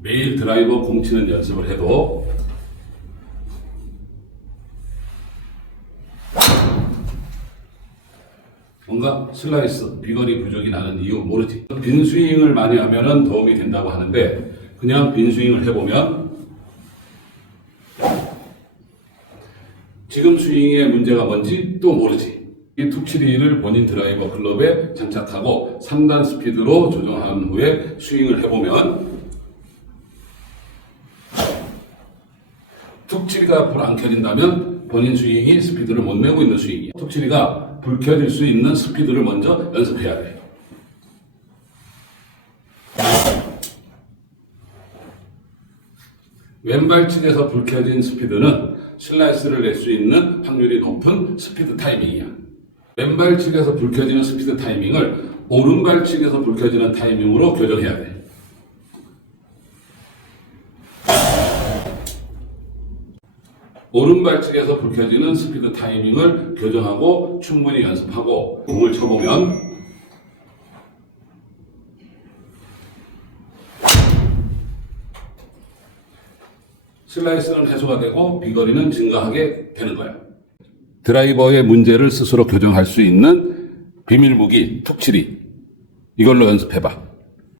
매일 드라이버 공치는 연습을 해도 뭔가 슬라이스, 비거리 부족이 나는 이유 모르지. 빈 스윙을 많이 하면은 도움이 된다고 하는데 그냥 빈 스윙을 해보면 지금 스윙의 문제가 뭔지 또 모르지. 이 툭치리를 본인 드라이버 클럽에 장착하고 3단 스피드로 조정한 후에 스윙을 해보면 툭치리가 불 안 켜진다면 본인 스윙이 스피드를 못 내고 있는 스윙이야. 툭치리가 불 켜질 수 있는 스피드를 먼저 연습해야 돼. 왼발 측에서 불 켜진 스피드는 슬라이스를 낼 수 있는 확률이 높은 스피드 타이밍이야. 왼발 측에서 불 켜지는 스피드 타이밍을 오른발 측에서 불 켜지는 타이밍으로 교정해야 돼. 오른발 측에서 불 켜지는 스피드 타이밍을 교정하고 충분히 연습하고 공을 쳐보면 슬라이스는 해소가 되고 비거리는 증가하게 되는 거야. 드라이버의 문제를 스스로 교정할 수 있는 비밀 무기 툭치리 이걸로 연습해봐.